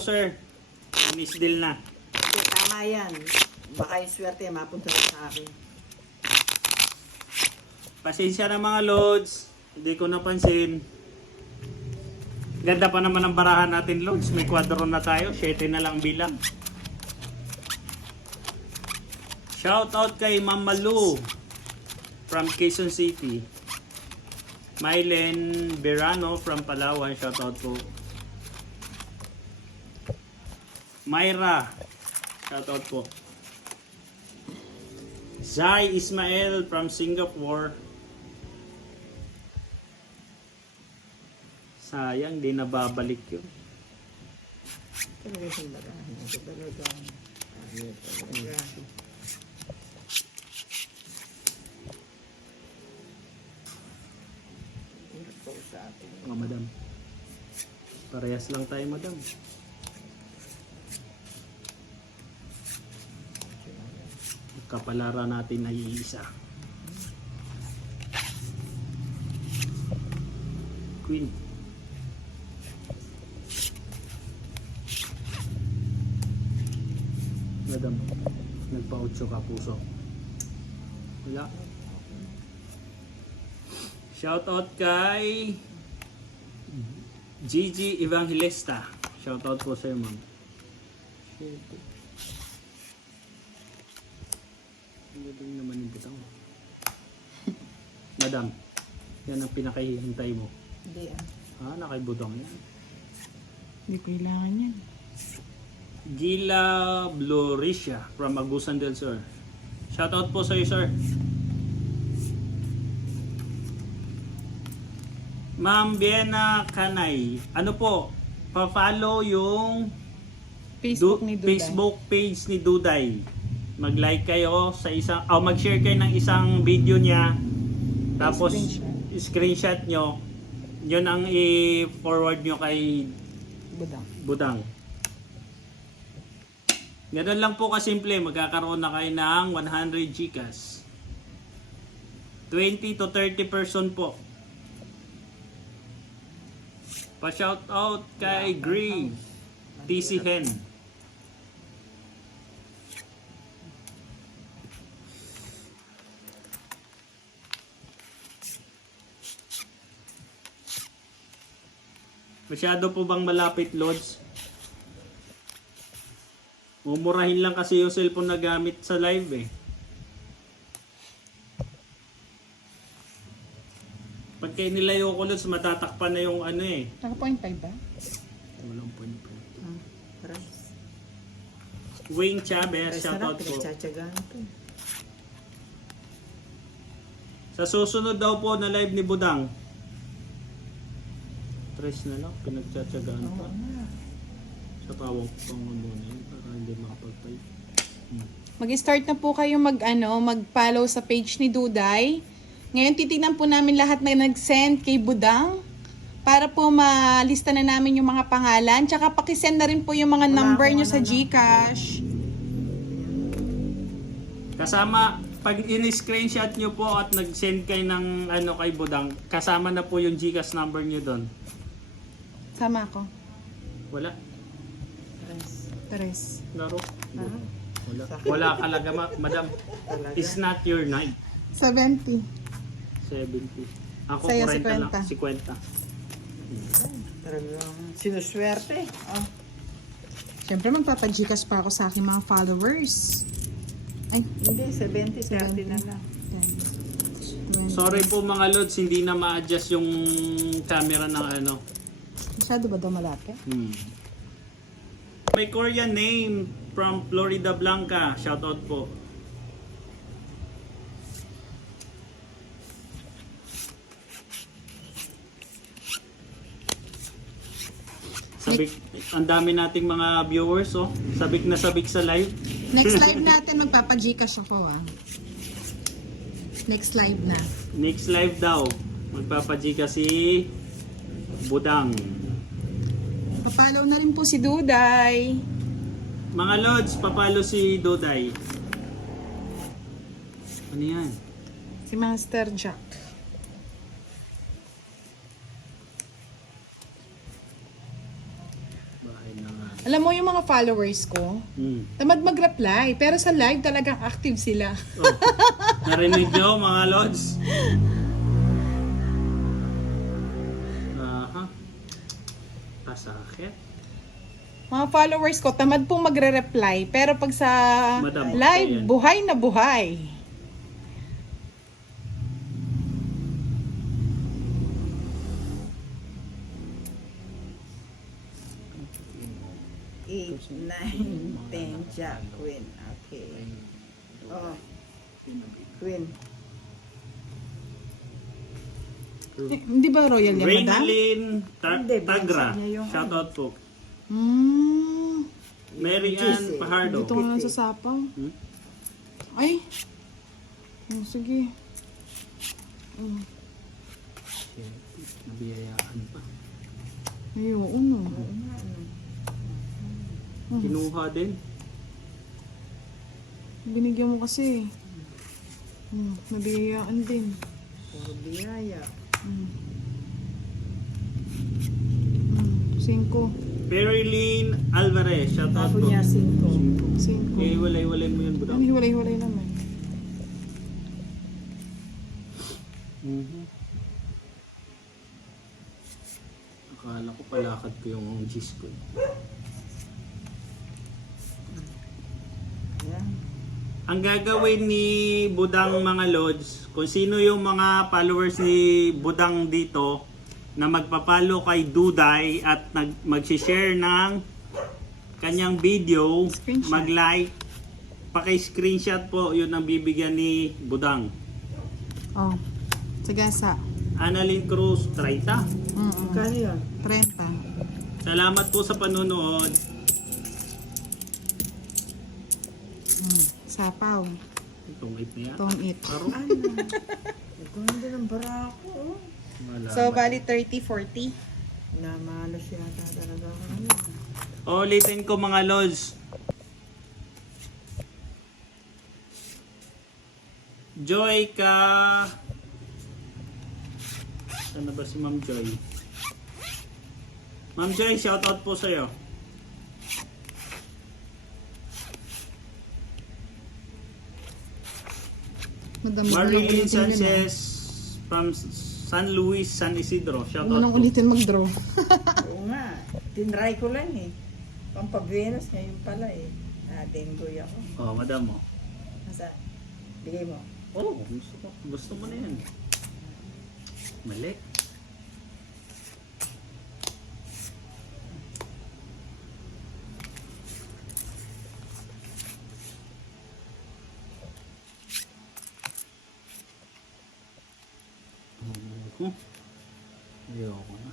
Sir, miss deal na. Hindi, tama yan. Baka yung swerte mapunta na sa akin. Pasensya na mga loads. Hindi ko napansin. Ganda pa naman ang barahan natin loads. May kwadro na tayo. 7 na lang bilang. Shout out kay Mama Lu from Quezon City. Mylen Berano from Palawan. Shout out po. Myra. Shout out po. Zai Ismail from Singapore. Sayang, di nababalik yun. Talaga siyang bagahin. Talaga. Oh, madam. Parehas lang tayo, madam. Kapalara natin ay isa. Queen. Madam, nagpa-8 ka puso. Wala. Shout out kay Gigi Evangelista. Shout out po sa'yo, ma'am. Galing naman yung butang. Madam, yan ang pinakahihintay mo. Hindi ah. Ah, nakaibutang yan. Hindi kailangan yan. Gila Blorisha from Agusan del Sur. Shout out po sa'yo, sir. Ma'am Biena Kanay. Ano po? Pa-follow yung Facebook ni Duday. Facebook page ni Duday. Mag-like kayo sa isang mag-share kayo ng isang video niya. Tapos screenshot nyo. Yun ang i-forward nyo kay Budang. Ganun lang po kasimple. Magkakaroon na kayo ng 100 Gcash. 20 to 30 person po. Pa-shout out kay Gree TC Hen. Masyado po bang malapit, Lods? Mumurahin lang kasi yung cellphone na gamit sa live eh. Pagka nilayo ko, Lods, matatakpan na yung ano eh. Naka 0.5 ba? Walang point po. Price. Wayne Chavez, Price shout na out po. pinagtsatsagaan ito. Sa susunod daw po na live ni Budang. Tres na lang, pinagtsatsagaan pa. Sa tawag pang muna yun para hindi makapagpay. Mag-start na po kayo mag-follow sa page ni Duday. Ngayon titignan po namin lahat na nag-send kay Budang para po malista na namin yung mga pangalan. Tsaka pakisend na rin po yung mga number nyo sa GCash. Kasama, pag in-screenshot nyo po at nag-send kayo ng kay Budang, kasama na po yung GCash number nyo doon. Sama ako. Wala. Tres. Laro. Wala. Wala kalaga, madam. Talaga. It's not your night. 70. 70. Ako Sa'yo, 40 lang. 50. 50. Talagang sinuswerte. Oh. Siyempre magpapa-GCash pa ako sa aking mga followers. Ay, Hindi, 70, 30 na lang. 10. Sorry po mga lods, hindi na ma-adjust yung camera ng Masyado ba daw malapit? May Korean name from Florida Blanca. Shout out po. Sabik, ang dami nating mga viewers, oh. Sabik na sabik sa live. Next live natin magpapa-GCash ako Next live na. Next live daw, magpapajika si Budang. Papalaw na rin po si Duday. Mga lods, papalo si Duday. Ano yan? Si Master Jack. Bahay na nga. Alam mo yung mga followers ko, Hmm. tamad mag-reply, pero sa live talagang active sila. Oh. Narinig nyo mga lods? Aha. Pasakit. Mga followers ko, tamad pong magre-reply, pero pag sa Madam, live, ayan. buhay na buhay. Eight, 9, 10, Jack, Queen. Okay. Oh, Queen. Hindi ba royal yan, madam? Raynalyn Hindi, Tagra. binasa niya yung Shoutout po. Hmm. Mary Juicy. Ann Pajardo. Dito nga lang sa sapaw. Hmm? Ay. Sige. Nabiyayaan pa. Ay, oo, no. Oo nga, ano. Kinuha din. Binigyan mo kasi. Nabiyayaan din. Puro biyaya. 5. Perilyn Alvarez. Shoutout Ako po. niya 5. 5. Eh, walay-walay mo yun, bro. Ano, hiwalay-hiwalay naman. Mhm. Akala ko palakad ko yung gis ko. Ayan. Ang gagawin ni Budang mga lods, kung sino yung mga followers ni Budang dito na magpapalo kay Duday at mag-share ng kanyang video, Screenshot. mag-like, paki-screenshot po, yun ang bibigyan ni Budang. Oh. Sagasa. Annalyn Cruz, 30. Magkano yun? 30. Salamat po sa panonood. Sapaw. Itong 8 na yan. Tong it. Paro. Ano? Ito hindi ng barako. Oh. Wala So, ba? bali 30, 40. Namalo siya talaga ako ngayon. Ulitin ko mga lods. Joy ka. Sana ba si Ma'am Joy? Ma'am Joy, shoutout po sa'yo. Madami Marilyn Sanchez from San Luis, San Isidro. Shoutout Unang po. ulitin mag-draw. Oo nga. Tinry ko lang eh. Pampabuenos ngayon pala eh. Dengoy ako. Oh, madam mo. Nasa, bigay mo. Oh, gusto mo na yan. Mali. Ayoko na.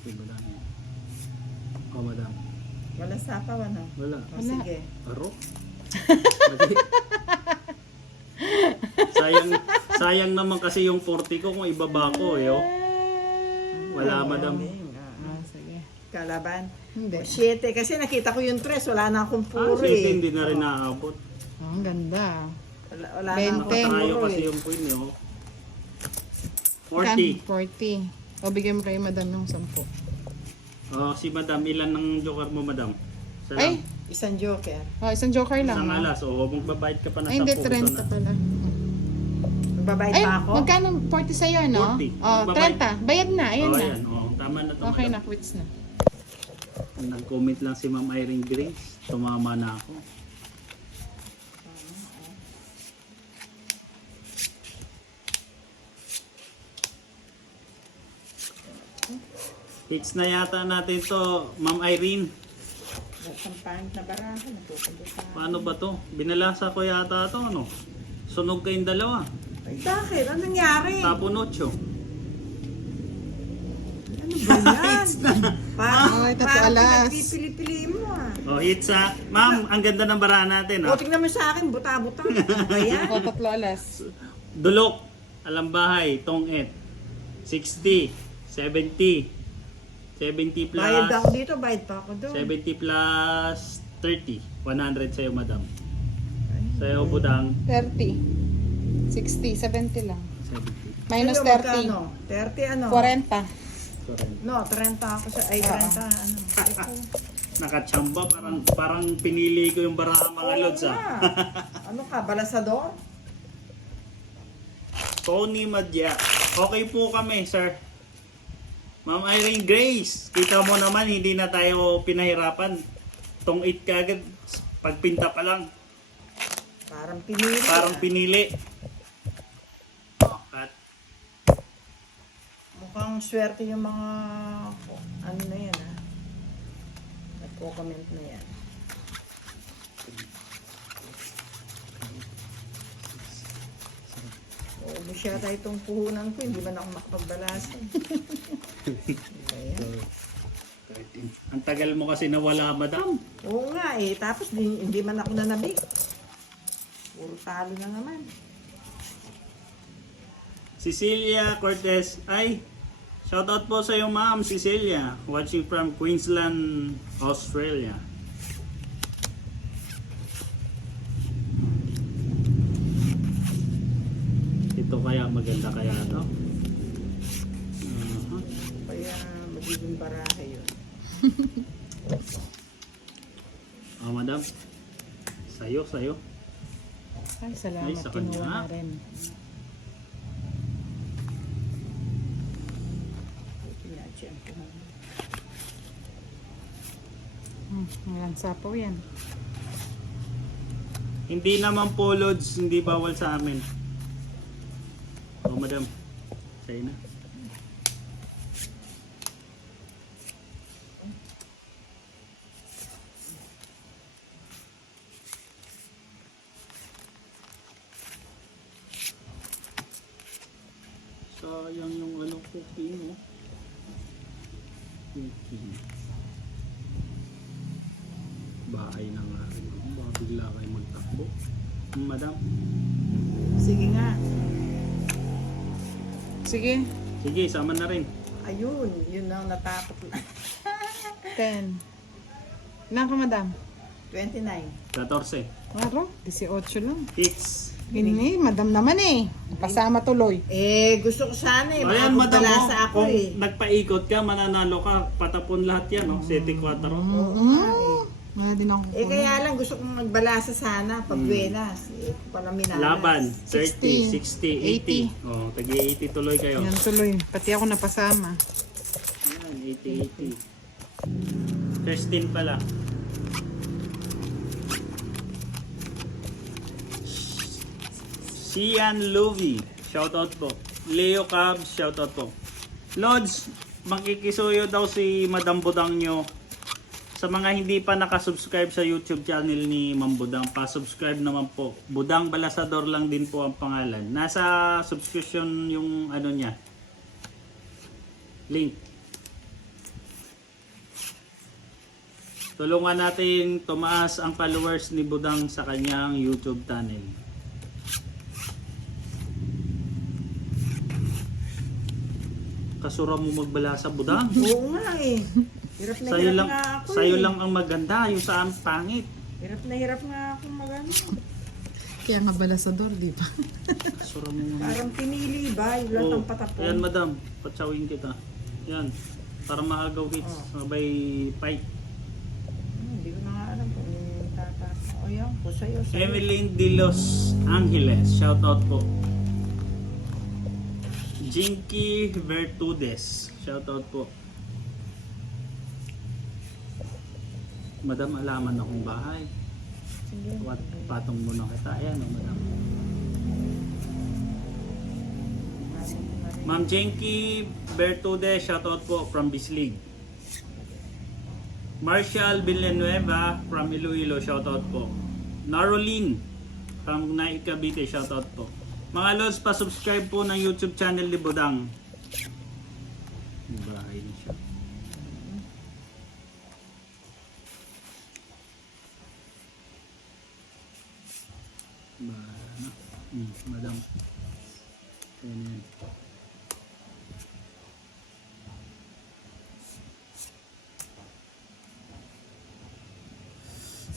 Okay, madam. Oh, madam. Wala sapaw ano? Wala. O, Wala. sige. Aro? Mali. sayang naman kasi yung 40 ko kung ibaba ko, yo. Wala, madam. Sige. Kalaban. Hindi. O, 7. Kasi nakita ko yung 3. Wala na akong puro Sige, eh. hindi na rin naaabot. Ang ganda. Wala na 20. akong Nakatayo puro kasi eh. yung queen, yo. Kan? 40. 40. O, bigyan mo kayo madam yung 10. Oh, si madam, ilan ng joker mo, madam? Isa Ay! lang. Isang joker. Oh, isang joker lang. Isang ah. alas. O, magbabayad ka pa na Ay, hindi, 10. 30 pala. Magbabayad Ay, pa ako? magkano? 40 sa'yo, no? 40. Oh, Magbabayad. 30. Bayad na, ayan Oh, na. ayan. Oh, tama na to, Okay madam. na, quits na. Nag-comment lang si Ma'am Irene Grace. Tumama na ako. Hits na yata natin to, Ma'am Irene. Ang pangit na baraha. Natutundo sa... Paano ba to? Binalasa ko yata to, ano? Sunog kayong dalawa. Ay, bakit? Anong nangyari? Tapo 8. Ano ba yan? Parang, Ay, tatlo parang alas. pinagpipili-pili mo ah. Oh, hits ha. Ma'am, ang ganda ng barahan natin, O, ha? tingnan mo sa akin, buta-buta. Ano ba yan? O, 3 alas. Dulok, Alambahay, Tong-et. 60, 70. 70 plus... Bayad ako dito, bayad pa ako doon. 70 plus 30. 100 sa'yo, madam. Ay, Sa'yo, Budang. 30. 60, 70 lang. 70. Minus Sa'yo, 30. magkano? 30 ano? 40. Correct. No, 30 ako sa... Ay, 30 ano. Ito. Nakachamba, parang pinili ko yung baraha mga lods Oo ah. nga. Ano ka, balasador? Tony Madya. Okay po kami, sir. Ma'am Irene Grace, kita mo naman hindi na tayo pinahirapan. Tong 8 kagad, pagpinta pa lang. Parang pinili. Parang ah. pinili. At Mukhang swerte yung mga... Ano na yan ah. Nagko-comment na yan. Ubus yata itong puhunan ko, hindi man ako makapagbalasa. Ayan. ang tagal mo kasi nawala, madam. Oo nga eh, tapos hindi man ako nanabik. Puro talo na naman. Cecilia Cortez. Ay, shoutout po sa iyo, ma'am Cecilia. Watching from Queensland, Australia. Ito kaya maganda kaya to? Kaya magiging baraha yun. Madam. Sayo. Ay, salamat. Ay, sa kanya. Kinuha na rin. Pinatyan ko. Walang sapaw yan. Hindi naman po, Lods. Hindi bawal sa amin. Madam. Sa'yo na. Sayang yung cooking, oh. Cooking. Bahay na nga. Baka bigla kayo magtakbo. Madam. Sige nga. Sige. Sige, sama na rin. Ayun, yun ang natakot na. 10. Ilan ka, madam? 29. 14. Waro, 18 lang. Hits. Gini, madam naman eh. Pasama tuloy. Eh, gusto ko sana eh. Ayan, madam, Makapagbalasa ako kung eh. nagpaikot ka, mananalo ka. Patapon lahat yan, no? 7-4. Oo nga eh. Wala din ako. Eh kaya lang gusto kong magbalasa sana pag Buenas. Eh, pala minalas. Laban. 30, 60, 60, 80. Oh, tagi-80 tuloy kayo. Yan tuloy. Pati ako napasama. Yan, 80, 80. 13 pala. Sian Louie, shoutout po. Leo Cab, shoutout po. Lods, makikisuyo daw si Madam Budang nyo. Sa mga hindi pa nakasubscribe sa YouTube channel ni Ma'am Budang, pa-subscribe naman po. Budang Balasador lang din po ang pangalan. Nasa subscription yung ano niya. Link. Tulungan natin tumaas ang followers ni Budang sa kanyang YouTube channel. Kasura mo magbalasa, Budang. Oo nga eh. Hirap na Sa'yo hirap lang, nga ako sa'yo eh. lang ang maganda, yung sa amin pangit. Hirap na hirap nga ako magano. Kaya nga balasador, di ba? Kasura mo naman. Parang pinili ba? Yung lahat ng patapon. Ayan, madam. Patsawin kita. Yan. Para maagaw hits. Sabay fight. Hindi ko na nga alam kung yung tata. O yan, po sa'yo. Emeline de Los Angeles. Shoutout po. Jinky Vertudes. Shoutout po. Madam, alaman akong bahay. Sige. Patong muna kita. Ayan, madam. Ma'am Jenky Bertude, shoutout po from Bislig. Marshall Villanueva from Iloilo, shoutout po. Narolin from Naik Cavite, shoutout po. Mga lods, pa-subscribe po ng YouTube channel ni Budang. Bahay na siya. Madam. Ayan yan.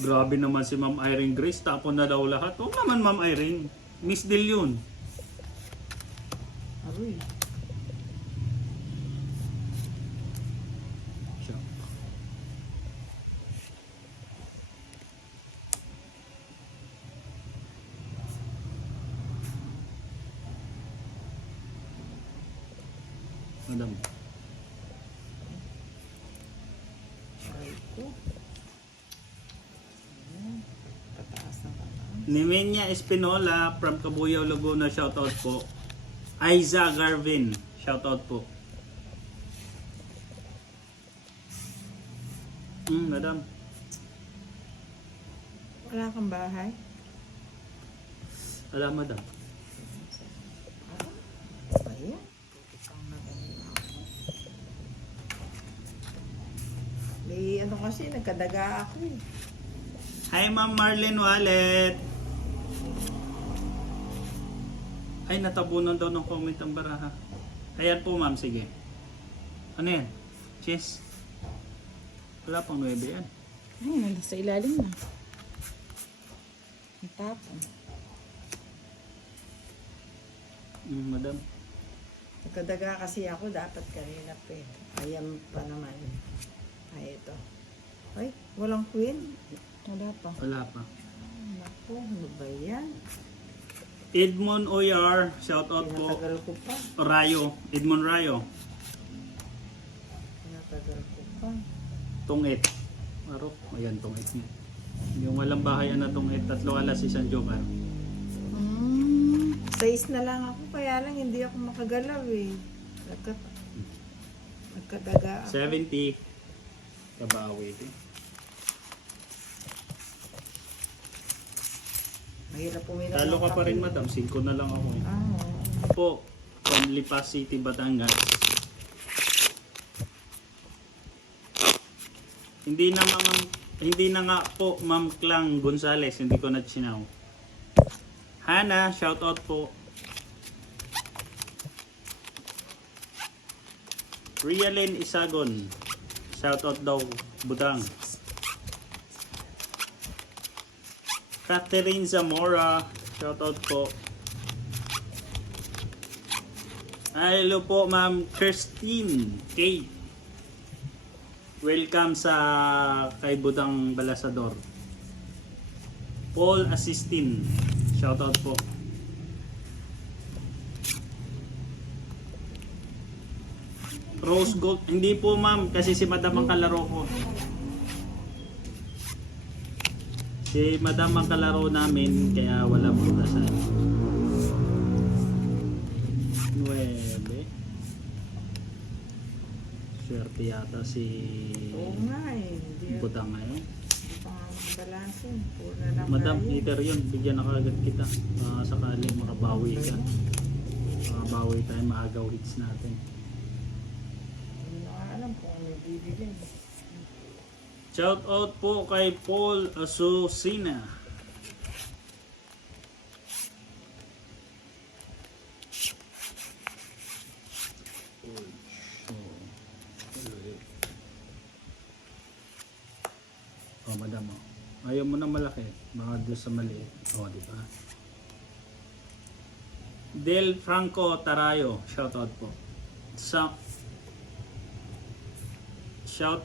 Grabe naman si Ma'am Irene Grace. Tapon na daw lahat. Huwag naman Ma'am Irene. Miss Del yun. Aroy. Siya. Madam. Aray ko. Ayan. Pataas na pataas. Nimenya Espinola from Cabuyao, Laguna. Shoutout po. Aiza Garvin. Shoutout po. Madam. Wala kang bahay? Alam, madam. Ayan. Putang na ganun ako. May ano kasi, nagkadaga ako eh. Hi, Ma'am Marlene Wallet. Ay, natabunan daw ng comment ang baraha. Ayan po, ma'am. Sige. Ano yan? Cheese? Wala pang 9 yan. Ay, nasa ilalim na. Ang tapon. Madam. Nagkadaga kasi ako, dapat kanina pa eh. Ayan pa naman. Ay, ito. Ay, walang queen. Wala pa. Wala pa. Naku, ano ba yan? Edmond Oyar. Shoutout po. Pinatagal ko pa. Rayo. Edmond Rayo. Pinatagal ko pa. Tungit. Marok. Ayan, tungit niya. Yung walang bahayan na tungit. 3 alas, 1 joker. 6 na lang ako, kaya lang hindi ako makagalaw eh. Nagkadaga ako. 70. Kabawi. Mahirap pumirap. Talo ka pa rin, madam. 5 na lang ako. Eh. Po. From Lipas City, Batangas. Hindi na nga po, Ma'am Klang Gonzales. Hindi ko na sinaw. Hana, shoutout po. Rialyn Isagon. Shoutout daw, Butang. Catherine Zamora. Shoutout po. Hello po, Ma'am Christine Kate. Welcome sa kay Budang Balasador. Paul Assistin. Shoutout po. Rose Gold. Hindi po, ma'am. Kasi si Madam ang kalaro ko. Si Madam ang kalaro namin. Kaya wala po kasi. 9. Swerte yata si Oo nga eh. Hindi ako Budang ngayon. balansin. Puro na lang Madam, tayo. later yun, bigyan na kagad kita. Sakaling makabawi ka. Makabawi tayo, maagaw hits natin. Hindi na nga alam kung ano bibigyan. Shout out po kay Paul Asusina. Oh, madam. Oh. Ayaw mo na malaki. Baka doon sa maliit. Oh, di ba? Del Franco Tarayo. Shout out po. Shout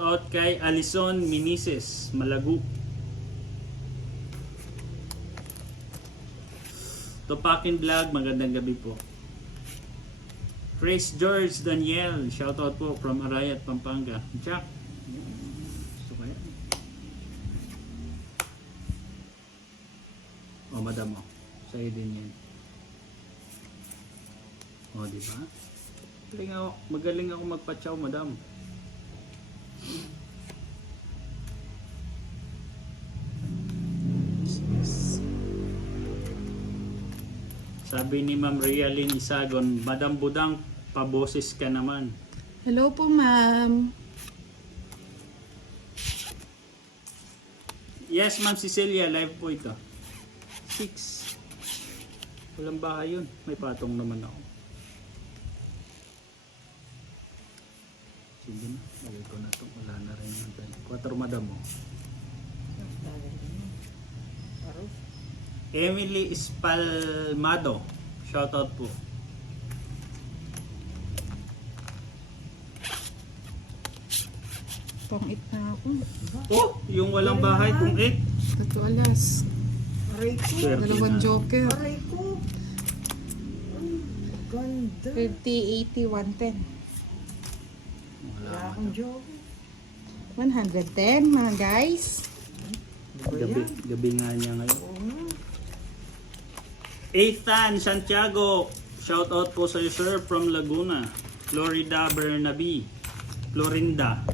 out kay Alison Minises, Malagu. Topakin Vlog, magandang gabi po. Chris George Daniel, shout out po from Arayat, Pampanga. Jack. Gusto ko yan. Oh, madam, oh. Sa'yo din yan. Oh, di ba? Magaling ako magpatsaw, madam. Sabi ni Ma'am Rialyn Isagon, Madam Budang, paboses ka naman. Hello po, ma'am. Yes, Ma'am Cecilia, live po ito. 6. Walang bahay yun. May patong naman ako. Sige na, lagay ko na ito. Wala na rin yung 4, madam mo. Dali. araw. Emily Espalmado. Shoutout po. Pang-it na ako. Oh, yung walang bahay kung 8. Tato alas. Aray ko. Swerte Dalawang na. joker. Aray ko. Ay, ganda. 50, 80, 110. Wala akong joke. 110 mga guys. Gabi nga niya ngayon. Oo nga. Ethan Santiago. Shoutout po sa iyo sir from Laguna. Florida Bernabe. Florinda.